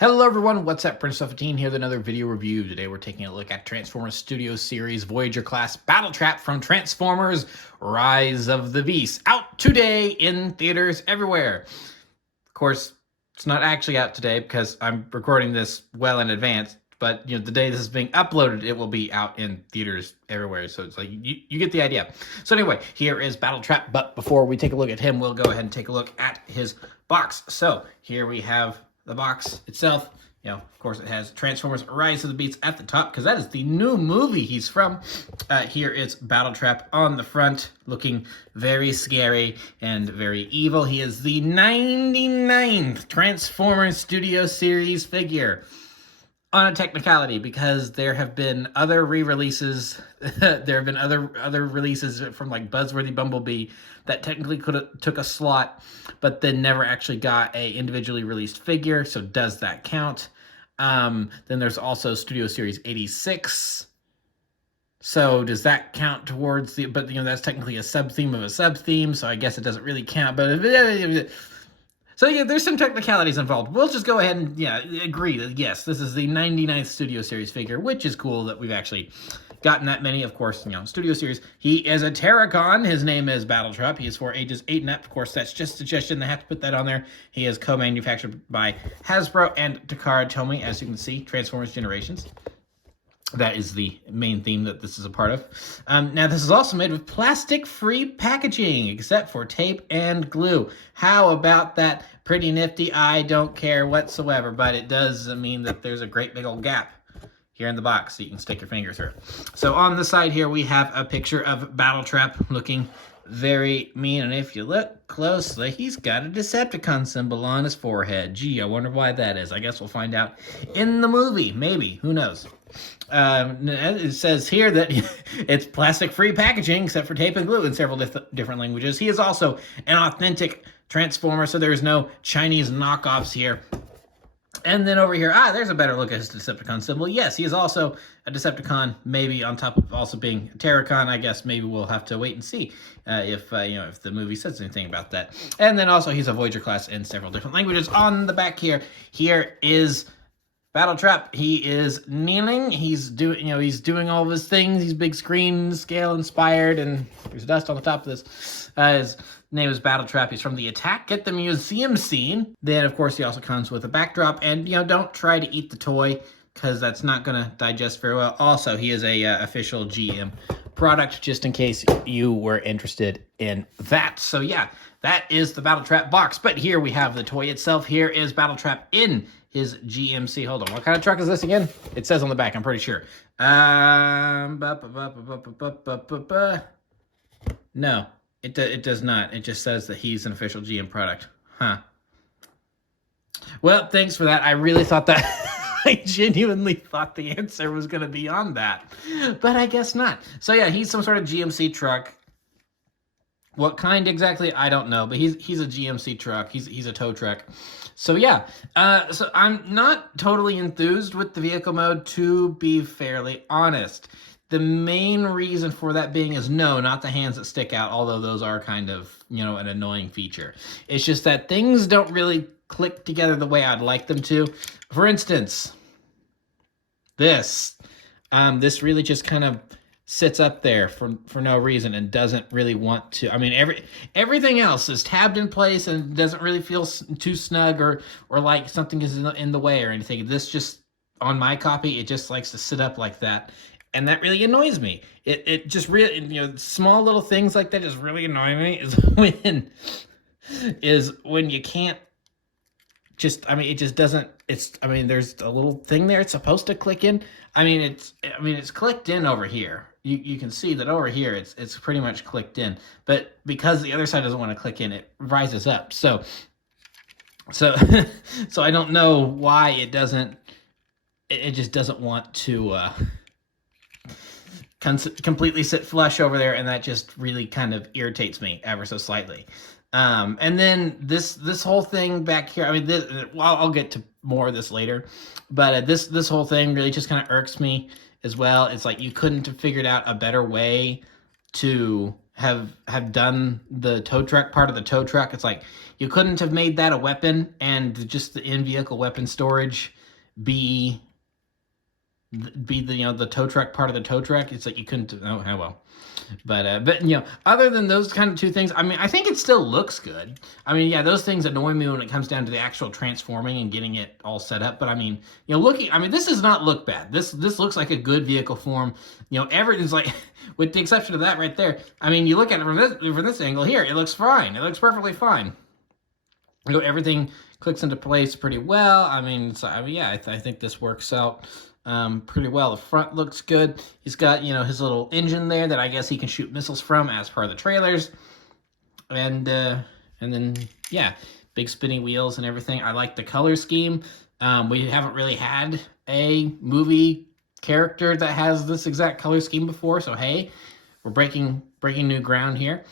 Hello everyone, what's up? Prince Self-15 here with another video review. Today we're taking a look at Transformers Studio Series Voyager class Battletrap from Transformers Rise of the Beast. Out today in theaters everywhere. Of course, it's not actually out today because I'm recording this well in advance, but the day this is being uploaded, it will be out in theaters everywhere. So it's like, you get the idea. So anyway, here is Battletrap, but before we take a look at him, we'll go ahead and take a look at his box. So here we have the box itself. Of course, it has Transformers Rise of the Beast at the top because that is the new movie he's from. Here is Battletrap on the front, looking very scary and very evil. He is the 99th Transformers Studio Series figure. On a technicality, because there have been other re-releases, there have been other releases from like Buzzworthy Bumblebee that technically could have took a slot, but then never actually got a individually released figure. So does that count? Then there's also Studio Series 86. So does that count towards the? But that's technically a sub theme of a sub theme, so I guess it doesn't really count. But so yeah, there's some technicalities involved. We'll just go ahead and agree that yes, this is the 99th Studio Series figure, which is cool that we've actually gotten that many. Of course, Studio Series. He is a Terrorcon. His name is Battletrap. He is for ages 8 and up. Of course, that's just a suggestion. They have to put that on there. He is co-manufactured by Hasbro and Takara Tomy, as you can see, Transformers Generations. That is the main theme that this is a part of. Now, this is also made with plastic-free packaging, except for tape and glue. How about that? Pretty nifty. I don't care whatsoever, but it does mean that there's a great big old gap here in the box, so you can stick your finger through. So on the side here, we have a picture of Battletrap looking very mean, and if you look closely, he's got a Decepticon symbol on his forehead. Gee, I wonder why that is. I guess we'll find out in the movie. Maybe. Who knows? It says here that it's plastic-free packaging, except for tape and glue in several different languages. He is also an authentic Transformer, so there is no Chinese knockoffs here. And then over here, there's a better look at his Decepticon symbol. Yes, he is also a Decepticon, maybe on top of also being a Terrorcon. I guess maybe we'll have to wait and see if the movie says anything about that. And then also he's a Voyager class in several different languages. On the back here is Battletrap. He is kneeling. He's doing all of his things. He's big screen scale inspired, and there's dust on the top of this. His name is Battletrap. He's from the Attack at the Museum scene. Then, of course, he also comes with a backdrop. And, don't try to eat the toy because that's not going to digest very well. Also, he is a official GM product, just in case you were interested in that. So, yeah, that is the Battletrap box. But here we have the toy itself. Here is Battletrap in his GMC. Hold on, what kind of truck is this again? It says on the back, I'm pretty sure. No. It does not. It just says that he's an official GM product. Huh. Well, thanks for that. I really thought that... I genuinely thought the answer was going to be on that. But I guess not. So yeah, he's some sort of GMC truck. What kind exactly? I don't know. But he's a GMC truck. He's a tow truck. So yeah. So I'm not totally enthused with the vehicle mode, to be fairly honest. The main reason for that being is no, not the hands that stick out, although those are kind of, an annoying feature. It's just that things don't really click together the way I'd like them to. For instance, this really just kind of sits up there for no reason and doesn't really want to. I mean, everything else is tabbed in place and doesn't really feel too snug or like something is in the way or anything. This just, on my copy, it just likes to sit up like that. And that really annoys me. It just really, small little things like that just really annoy me is when you can't just, it just doesn't, there's a little thing there it's supposed to click in. It's clicked in over here. You can see that over here it's pretty much clicked in. But because the other side doesn't want to click in, it rises up. So I don't know why it just doesn't want to completely sit flush over there, and that just really kind of irritates me ever so slightly. And then this whole thing back here, I'll get to more of this later, but this whole thing really just kind of irks me as well. It's like you couldn't have figured out a better way to have done the tow truck part of the tow truck. It's like you couldn't have made that a weapon and just the in-vehicle weapon storage be the the tow truck part of the tow truck. It's like you couldn't. Oh, well. But other than those kind of two things, I mean, I think it still looks good. I mean, yeah, those things annoy me when it comes down to the actual transforming and getting it all set up. But I mean, I mean, this does not look bad. This looks like a good vehicle form. Everything's like, with the exception of that right there. I mean, you look at it from this angle here, it looks fine. It looks perfectly fine. Everything clicks into place pretty well. I mean, yeah, I think this works out pretty well. The front looks good. He's got, his little engine there that I guess he can shoot missiles from as per the trailers. And then, yeah, big spinning wheels and everything. I like the color scheme. We haven't really had a movie character that has this exact color scheme before. So, hey, we're breaking new ground here.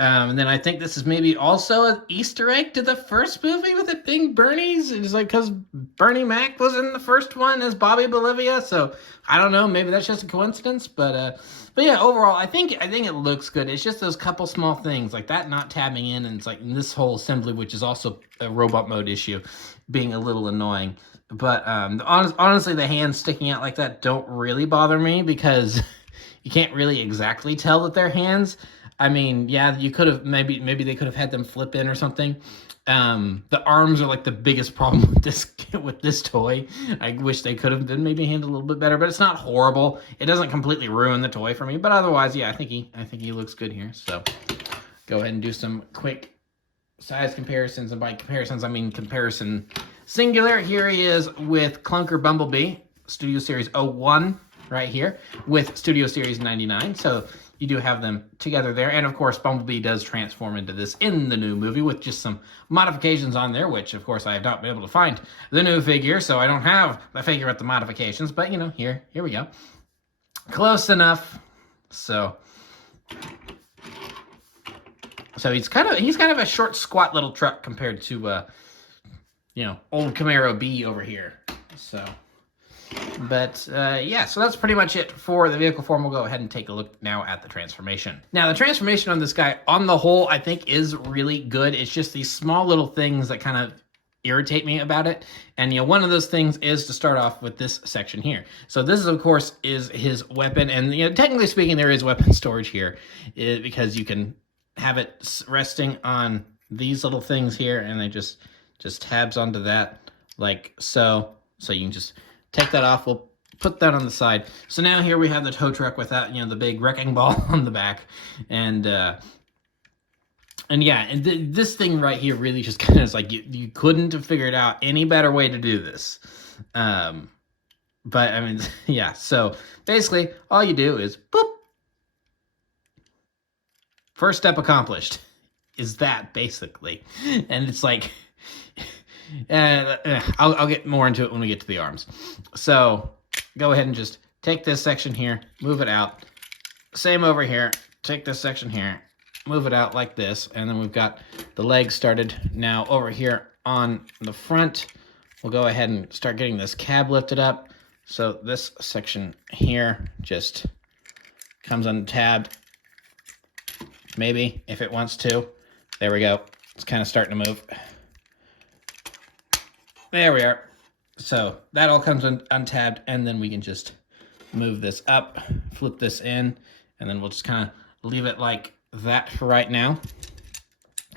And then I think this is maybe also an Easter egg to the first movie with it being Bernie's. It's like because Bernie Mac was in the first one as Bobby Bolivia. So I don't know, maybe that's just a coincidence. But yeah, overall, I think it looks good. It's just those couple small things like that not tabbing in, and it's like this whole assembly, which is also a robot mode issue, being a little annoying. But honestly, the hands sticking out like that don't really bother me because you can't really exactly tell that they're hands. I mean, yeah, you could have maybe they could have had them flip in or something. The arms are like the biggest problem with this toy. I wish they could have been maybe handled a little bit better, but it's not horrible. It doesn't completely ruin the toy for me, but otherwise, yeah, I think he looks good here. So go ahead and do some quick size comparisons, and by comparisons I mean comparison singular. Here he is with Clunker Bumblebee, Studio Series 01 right here with Studio Series 99. So you do have them together there. And of course, Bumblebee does transform into this in the new movie with just some modifications on there, which of course I have not been able to find the new figure, so I don't have the figure with the modifications, but here we go. Close enough. So he's kind of a short, squat little truck compared to old Camaro B over here. So but yeah, so that's pretty much it for the vehicle form. We'll go ahead and take a look now at the transformation. Now, the transformation on this guy, on the whole, I think is really good. It's just these small little things that kind of irritate me about it. And one of those things is to start off with this section here. So this is, of course, is his weapon, and technically speaking, there is weapon storage here because you can have it resting on these little things here, and they just tabs onto that like so. So you can just take that off. We'll put that on the side. So now here we have the tow truck without, the big wrecking ball on the back. And yeah, and this thing right here really just kind of is like you couldn't have figured out any better way to do this. But I mean, yeah, so basically all you do is boop. First step accomplished is that basically. And it's like, I'll get more into it when we get to the arms. So go ahead and just take this section here, move it out. Same over here. Take this section here, move it out like this, and then we've got the legs started. Now over here on the front, we'll go ahead and start getting this cab lifted up. So this section here just comes untabbed, maybe, if it wants to. There we go. It's kind of starting to move. There we are. So that all comes untabbed, and then we can just move this up, flip this in, and then we'll just kind of leave it like that for right now.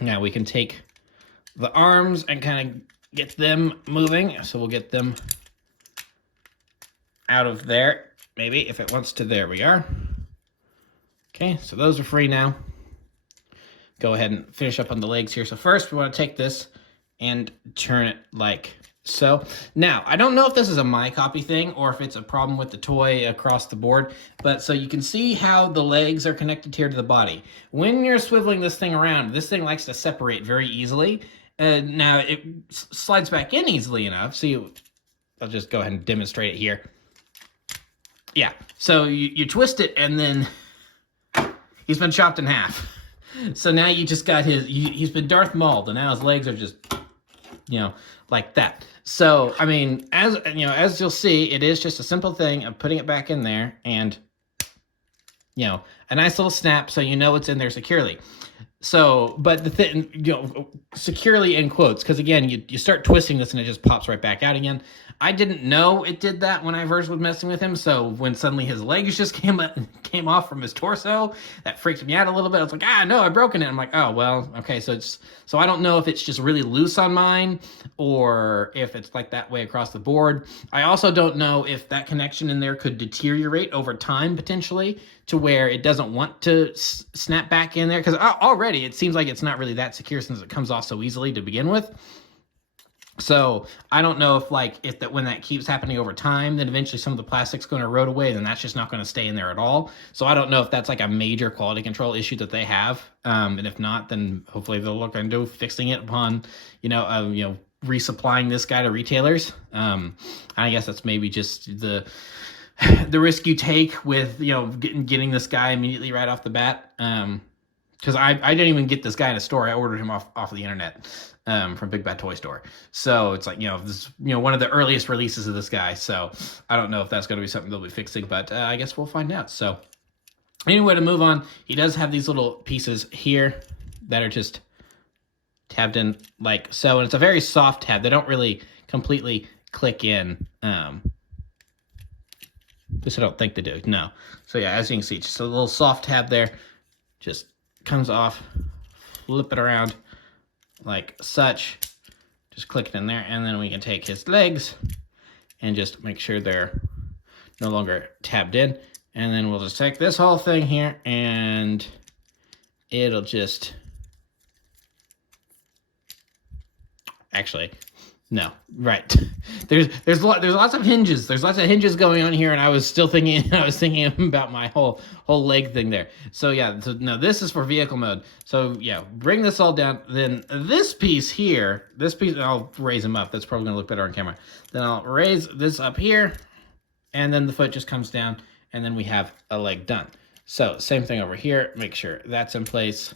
Now we can take the arms and kind of get them moving. So we'll get them out of there, maybe, if it wants to. There we are. Okay, so those are free now. Go ahead and finish up on the legs here. So first we want to take this and turn it like so. Now, I don't know if this is a my copy thing or if it's a problem with the toy across the board, but so you can see how the legs are connected here to the body. When you're swiveling this thing around, this thing likes to separate very easily. Now, it slides back in easily enough. So I'll just go ahead and demonstrate it here. Yeah, so you twist it, and then he's been chopped in half. So now you just got he's been Darth Mauled, and now his legs are just, like that. So, I mean, as you'll see, it is just a simple thing of putting it back in there and, you know, a nice little snap so you know it's in there securely. So, but the thing, you know, securely in quotes, because again, you start twisting this and it just pops right back out again. I didn't know it did that when I first was messing with him. So when suddenly his legs just came off from his torso, that freaked me out a little bit. I was like, no, I've broken it. I'm like, oh well, okay. So I don't know if it's just really loose on mine or if it's like that way across the board. I also don't know if that connection in there could deteriorate over time potentially to where it doesn't want to snap back in there, because already it seems like it's not really that secure since it comes off so easily to begin with. So I don't know if when that keeps happening over time, then eventually some of the plastic's going to erode away, then that's just not going to stay in there at all. So I don't know if that's like a major quality control issue that they have. And if not, then hopefully they'll look into fixing it upon, resupplying this guy to retailers. I guess that's maybe just the risk you take with, getting this guy immediately right off the bat. Because I didn't even get this guy in a store. I ordered him off of the internet from Big Bad Toy Store. So it's like, this one of the earliest releases of this guy. So I don't know if that's going to be something they'll be fixing, but I guess we'll find out. So anyway, to move on, he does have these little pieces here that are just tabbed in like so. And it's a very soft tab. They don't really completely click in. This I don't think they do. No. So yeah, as you can see, just a little soft tab there. Just comes off, flip it around like such, just click it in there, and then we can take his legs and just make sure they're no longer tabbed in, and then we'll just take this whole thing here and it'll just no, right. There's lots of hinges. There's lots of hinges going on here, and I was thinking about my whole leg thing there. So yeah, so no, this is for vehicle mode. So yeah, bring this all down. Then this piece, I'll raise him up. That's probably gonna look better on camera. Then I'll raise this up here, and then the foot just comes down, and then we have a leg done. So same thing over here. Make sure that's in place.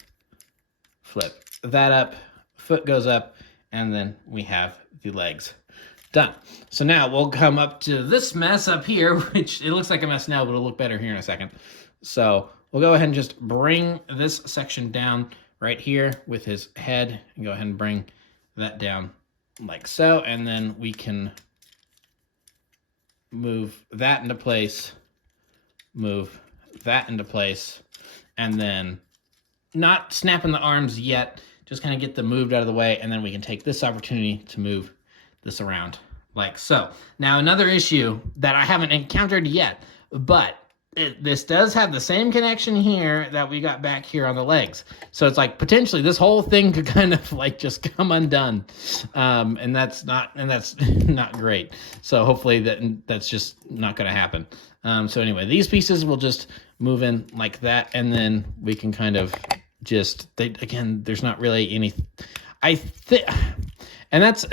Flip that up. Foot goes up. And then we have the legs done. So now we'll come up to this mess up here, which it looks like a mess now, but it'll look better here in a second. So we'll go ahead and just bring this section down right here with his head, and go ahead and bring that down like so. And then we can move that into place, move that into place, and then not snapping the arms yet, just kind of get them moved out of the way, and then we can take this opportunity to move this around like so. Now, another issue that I haven't encountered yet, but this does have the same connection here that we got back here on the legs. So it's like potentially this whole thing could kind of like just come undone, and that's not great. So hopefully that's just not going to happen. So anyway, these pieces will just move in like that, and then we can kind of there's not really any, and that's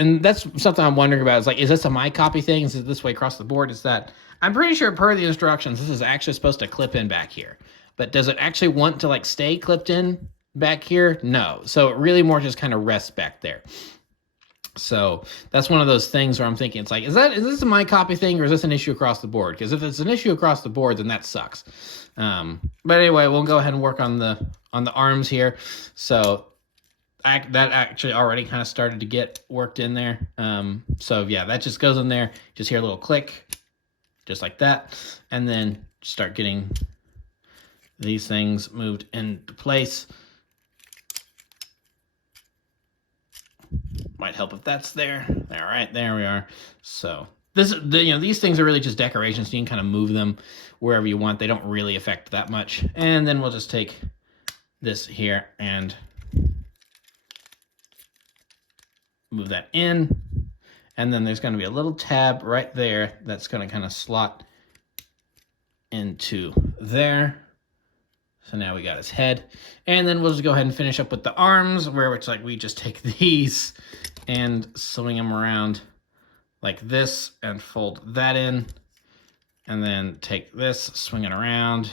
something I'm wondering about. Is like, is this a my copy thing? Is it this way across the board? Is that, I'm pretty sure per the instructions, this is actually supposed to clip in back here, but does it actually want to like stay clipped in back here? No. So it really more just kind of rests back there. So that's one of those things where I'm thinking, it's like, is this a my copy thing, or is this an issue across the board? Because if it's an issue across the board, then that sucks. But anyway, we'll go ahead and work on the arms here. So that actually already kind of started to get worked in there. So yeah, that just goes in there. Just hear a little click, just like that, and then start getting these things moved into place. Might help if that's there. All right, there we are. So these things are really just decorations. So you can kind of move them wherever you want. They don't really affect that much. And then we'll just take this here and move that in. And then there's going to be a little tab right there that's going to kind of slot into there. So now we got his head. And then we'll just go ahead and finish up with the arms, where it's like we just take these and swing them around like this and fold that in. And then take this, swing it around,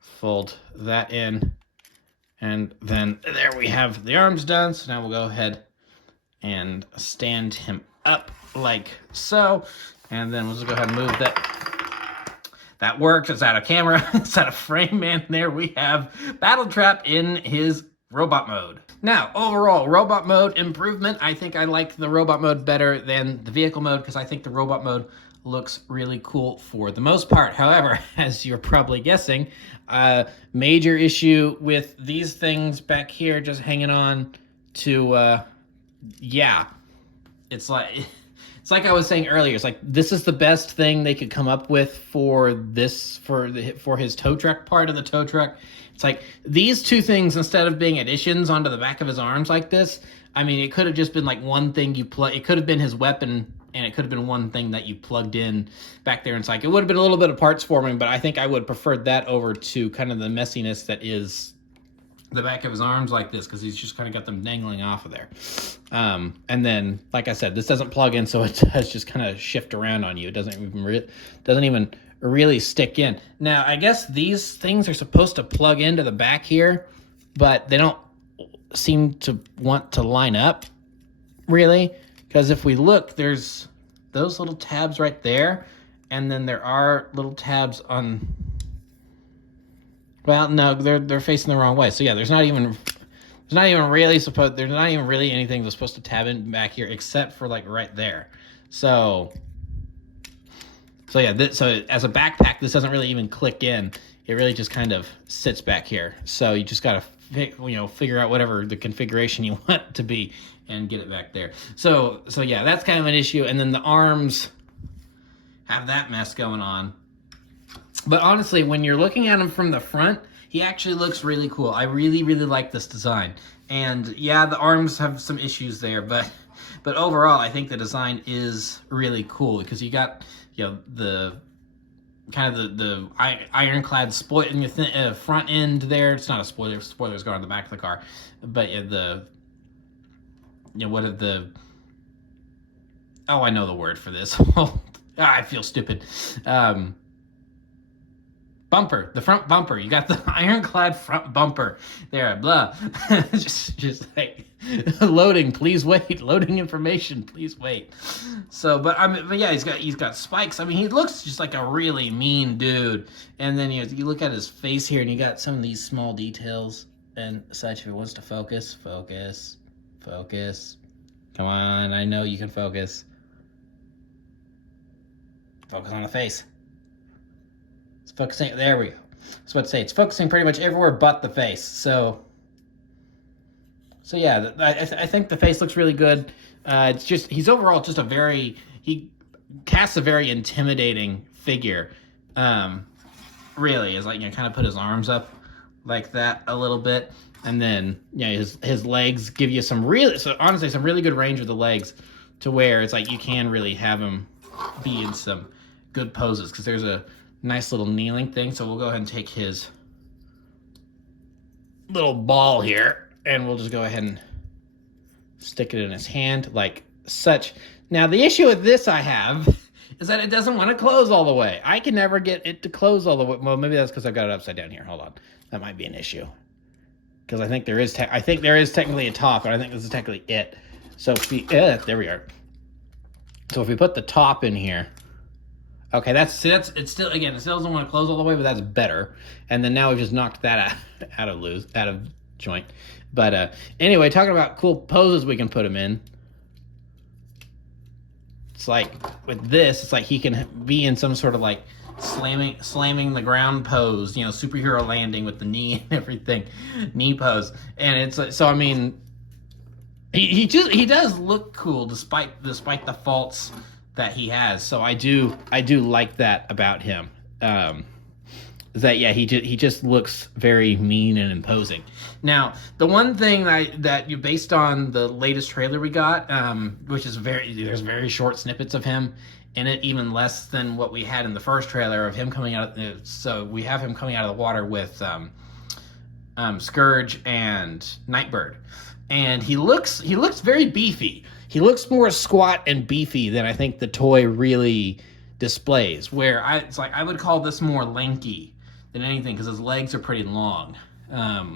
fold that in. And then there we have the arms done. So now we'll go ahead and stand him up like so. And then we'll just go ahead and move that. that works. It's out of camera. It's out of frame, and there we have Battletrap in his robot mode. Now, overall, robot mode improvement. I think I like the robot mode better than the vehicle mode because I think the robot mode looks really cool for the most part. However, as you're probably guessing, major issue with these things back here just hanging on to, yeah, it's like I was saying earlier, it's like this is the best thing they could come up with for this, for his tow truck part of the tow truck. It's like these two things, instead of being additions onto the back of his arms like this, I mean, it could have just been like one thing you plug. It could have been his weapon, and it could have been one thing that you plugged in back there. And it's like, it would have been a little bit of parts forming, but I think I would have preferred that over to kind of the messiness that is the back of his arms like this, because he's just kind of got them dangling off of there. And then, like I said, this doesn't plug in, so it does just kind of shift around on you. It doesn't even really stick in. Now, I guess these things are supposed to plug into the back here, but they don't seem to want to line up, really. Because if we look, there's those little tabs right there, and then there are little tabs on... Well, no, they're facing the wrong way. So yeah, there's not even really anything that's supposed to tab in back here except for like right there. So yeah, so as a backpack, this doesn't really even click in. It really just kind of sits back here. So you just gotta figure out whatever the configuration you want it to be and get it back there. So yeah, that's kind of an issue. And then the arms have that mess going on. But honestly, when you're looking at him from the front, he actually looks really cool. I really, really like this design. And yeah, the arms have some issues there, but overall, I think the design is really cool because you got, the kind of the ironclad spoiler in the front end there. It's not a spoiler. Spoilers go on the back of the car, but I know the word for this. I feel stupid. Bumper, the front bumper. You got the ironclad front bumper there. Blah. just like loading. Please wait. Loading information. Please wait. So, but yeah, he's got spikes. I mean, he looks just like a really mean dude. And then you look at his face here, and you got some of these small details and such. If it wants to focus. Come on, I know you can focus. Focus on the face. It's focusing, there we go. I was about to say, it's focusing pretty much everywhere but the face. So yeah, I think the face looks really good. It's just, he's overall just he casts a very intimidating figure. Really, is like, kind of put his arms up like that a little bit. And then, his legs give you some really good range with the legs to where it's like you can really have him be in some good poses, because there's a nice little kneeling thing. So we'll go ahead and take his little ball here, and we'll just go ahead and stick it in his hand like such. Now, the issue with this I have is that it doesn't want to close all the way. I can never get it to close all the way. Well, maybe that's because I've got it upside down here. Hold on. That might be an issue. Because I think there is technically a top, but I think this is technically it. So if we, there we are. So if we put the top in here, okay, it still doesn't want to close all the way, but that's better. And then now we've just knocked that out of joint. But anyway, talking about cool poses we can put him in. It's like with this, it's like he can be in some sort of like slamming the ground pose, superhero landing with the knee and everything, knee pose. And it's like, so I mean, he does look cool despite the faults that he has. So I do like that about him. He just looks very mean and imposing. Now, the one thing that you, based on the latest trailer we got, which is there's very short snippets of him in it, even less than what we had in the first trailer of him coming out. So we have him coming out of the water with Scourge and Nightbird, and he looks very beefy. He looks more squat and beefy than I think the toy really displays. Where it's like I would call this more lanky than anything, because his legs are pretty long. But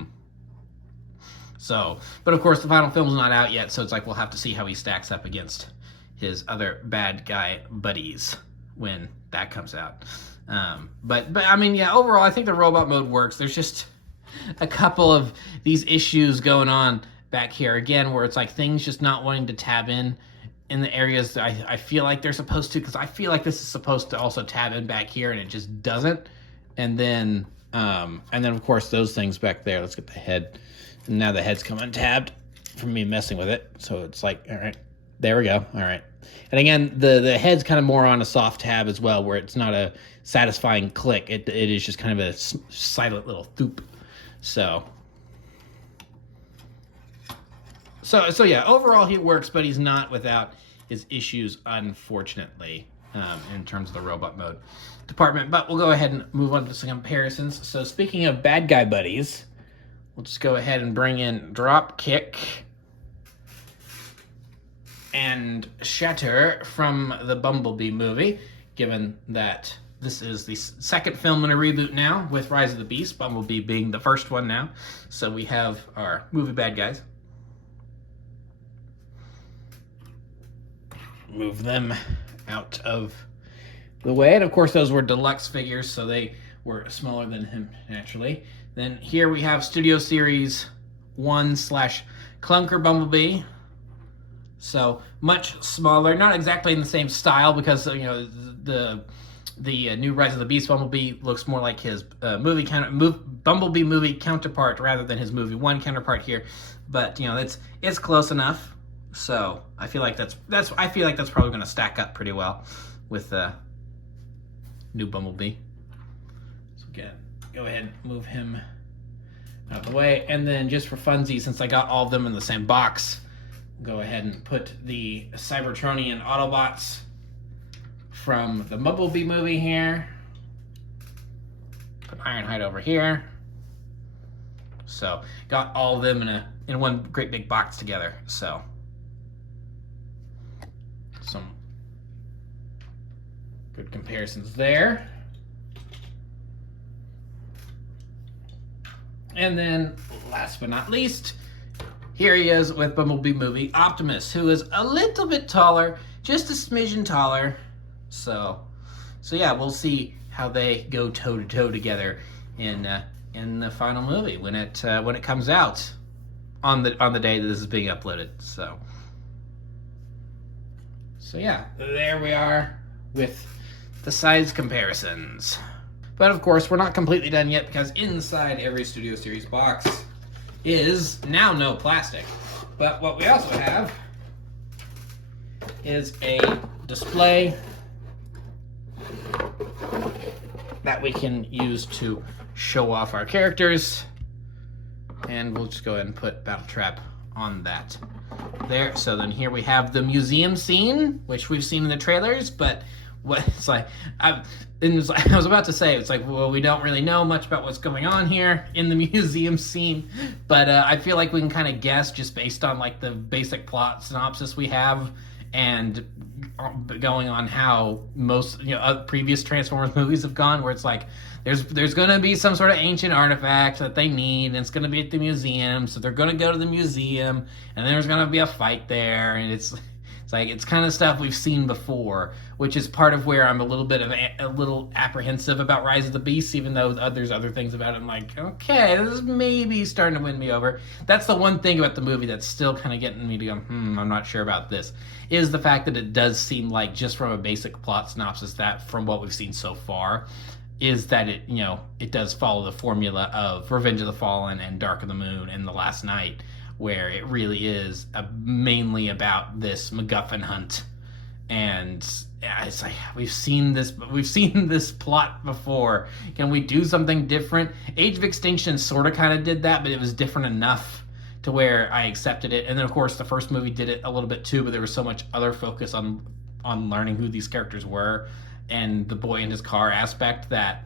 of course the final film's not out yet, so it's like we'll have to see how he stacks up against his other bad guy buddies when that comes out. But I mean, yeah, overall, I think the robot mode works. There's just a couple of these issues going on back here again, where it's like things just not wanting to tab in the areas that I feel like they're supposed to, because I feel like this is supposed to also tab in back here, and it just doesn't. And then of course those things back there. Let's get the head. And now the head's come untabbed from me messing with it. So it's like, all right, there we go. All right. And again, the head's kind of more on a soft tab as well, where it's not a satisfying click. It is just kind of a silent little thoop. So yeah, overall he works, but he's not without his issues, unfortunately, in terms of the robot mode department. But we'll go ahead and move on to some comparisons. So speaking of bad guy buddies, we'll just go ahead and bring in Dropkick and Shatter from the Bumblebee movie, given that this is the second film in a reboot now with Rise of the Beast, Bumblebee being the first one now. So we have our movie bad guys. Move them out of the way. And of course, those were deluxe figures, so they were smaller than him naturally. Then here we have Studio Series 1/Clunker Bumblebee. So much smaller, not exactly in the same style, because the new Rise of the Beast Bumblebee looks more like his Bumblebee movie counterpart rather than his movie 1 counterpart here. But it's close enough. So I feel like that's probably going to stack up pretty well with the new Bumblebee. So again, go ahead and move him out of the way, and then just for funsies, since I got all of them in the same box, go ahead and put the Cybertronian Autobots from the Bumblebee movie here. Put Ironhide over here. So got all of them in one great big box together. So some good comparisons there. And then last but not least, here he is with Bumblebee movie Optimus, who is a little bit taller, just a smidgen taller. So yeah, we'll see how they go toe to toe together in the final movie when it comes out on the day that this is being uploaded. So yeah, there we are with the size comparisons. But of course, we're not completely done yet, because inside every Studio Series box is now no plastic. But what we also have is a display that we can use to show off our characters. And we'll just go ahead and put Battletrap on that there. So then here we have the museum scene, which we've seen in the trailers, but what it's like, I was about to say, it's like, well, we don't really know much about what's going on here in the museum scene, but I feel like we can kind of guess just based on like the basic plot synopsis we have, and going on how most previous Transformers movies have gone, where it's like there's going to be some sort of ancient artifact that they need, and it's going to be at the museum, so they're going to go to the museum, and then there's going to be a fight there, and it's like, it's kind of stuff we've seen before, which is part of where I'm a little apprehensive about Rise of the Beast, even though there's other things about it I'm like, okay, this is maybe starting to win me over. That's the one thing about the movie that's still kind of getting me to go, I'm not sure about this, is the fact that it does seem like, just from a basic plot synopsis, that from what we've seen so far, is that it does follow the formula of Revenge of the Fallen and Dark of the Moon and The Last Night, where it really is mainly about this MacGuffin hunt. And it's like, we've seen this plot before. Can we do something different? Age of Extinction sort of kind of did that, but it was different enough to where I accepted it. And then of course the first movie did it a little bit too, but there was so much other focus on learning who these characters were and the boy in his car aspect, that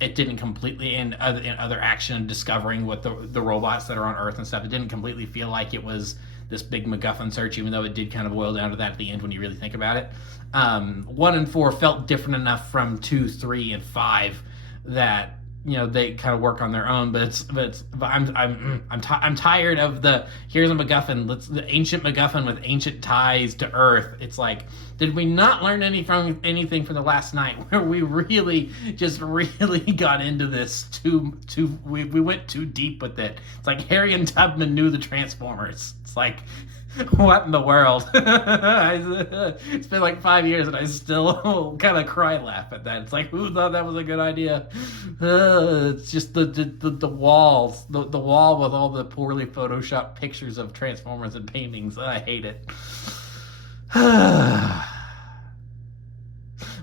it didn't completely, in other action and discovering what the robots that are on Earth and stuff, it didn't completely feel like it was this big MacGuffin search, even though it did kind of boil down to that at the end when you really think about it. 1 and 4 felt different enough from 2, 3, and 5 that they kind of work on their own, but I'm tired of the here's a MacGuffin, the ancient MacGuffin with ancient ties to Earth. It's like, did we not learn anything from the last night where we really got into this we went too deep with it? It's like Harry and Tubman knew the Transformers. It's like, what in the world? It's been like 5 years and I still kind of laugh at that. It's like, who thought that was a good idea? It's just the walls, the wall with all the poorly photoshopped pictures of Transformers and paintings. I hate it.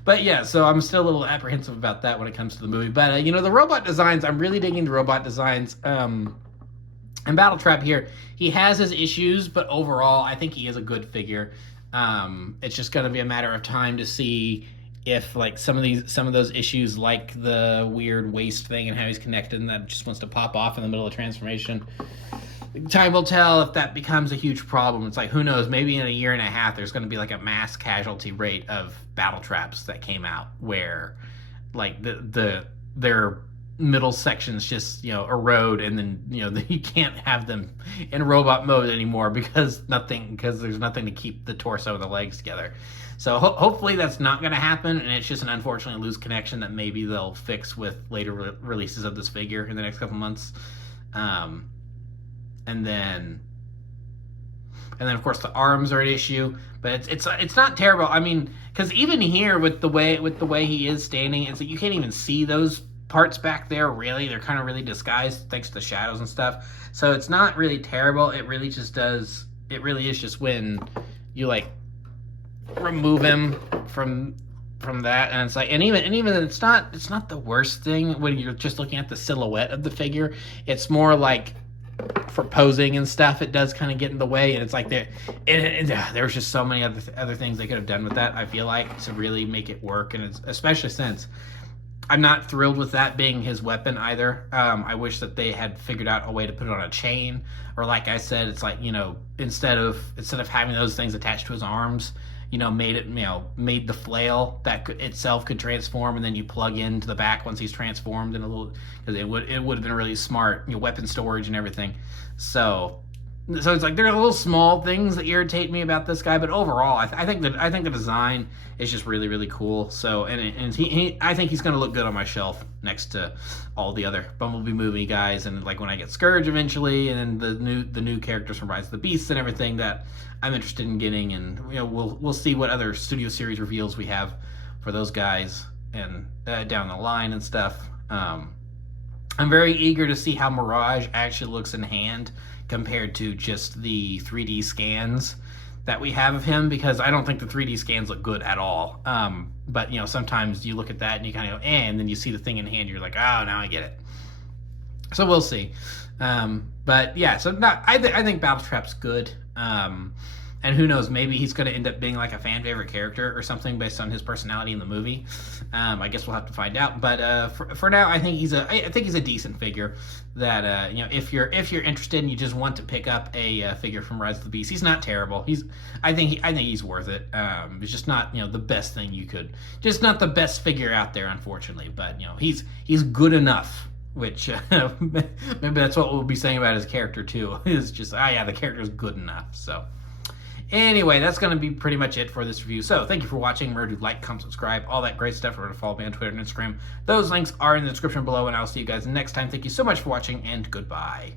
But yeah, so I'm still a little apprehensive about that when it comes to the movie. But the robot designs, I'm really digging the robot designs. And Battletrap here, he has his issues, but overall, I think he is a good figure. It's just going to be a matter of time to see if like some of those issues, like the weird waist thing and how he's connected, and that just wants to pop off in the middle of transformation. Time will tell if that becomes a huge problem. It's like, who knows? Maybe in a year and a half, there's going to be like a mass casualty rate of Battletraps that came out, where like their middle sections just erode, and then you can't have them in robot mode anymore because there's nothing to keep the torso and the legs together. So hopefully that's not going to happen, and it's just an unfortunately loose connection that maybe they'll fix with later releases of this figure in the next couple months. And then of course the arms are an issue, but it's not terrible. I mean, because even here with the way he is standing, it's like you can't even see those parts back there. Really, they're kind of really disguised thanks to the shadows and stuff. So it's not really terrible. It really is just when you like remove him from that, and it's like, and even it's not the worst thing when you're just looking at the silhouette of the figure. It's more like for posing and stuff, it does kind of get in the way, and it's like there's just so many other things they could have done with that, I feel like, to really make it work. And it's especially since I'm not thrilled with that being his weapon either. I wish that they had figured out a way to put it on a chain, or like I said, it's like, instead of having those things attached to his arms, made the flail that itself could transform, and then you plug into the back once he's transformed, in a little, because it would have been really smart, weapon storage and everything. So it's like there are little small things that irritate me about this guy, but overall, I think the design is just really, really cool. So and I think he's going to look good on my shelf next to all the other Bumblebee movie guys, and like when I get Scourge eventually, and then the new characters from Rise of the Beasts and everything that I'm interested in getting. And we'll see what other studio series reveals we have for those guys and down the line and stuff. I'm very eager to see how Mirage actually looks in hand compared to just the 3D scans that we have of him, because I don't think the 3D scans look good at all. But sometimes you look at that and you kind of go, and then you see the thing in hand, you're like, oh, now I get it. So we'll see. But yeah, so I think Battletrap's good. And who knows, maybe he's going to end up being like a fan favorite character or something based on his personality in the movie. I guess we'll have to find out. But for now, I think he's a decent figure. That if you're interested and you just want to pick up a figure from Rise of the Beast, he's not terrible. I think he's worth it. It's just not the best thing you could, just not the best figure out there, unfortunately. But he's good enough. Which maybe that's what we'll be saying about his character too. Is just the character's good enough. So. Anyway, that's going to be pretty much it for this review. So, thank you for watching. Remember to like, comment, subscribe, all that great stuff. Remember to follow me on Twitter and Instagram. Those links are in the description below, and I'll see you guys next time. Thank you so much for watching, and goodbye.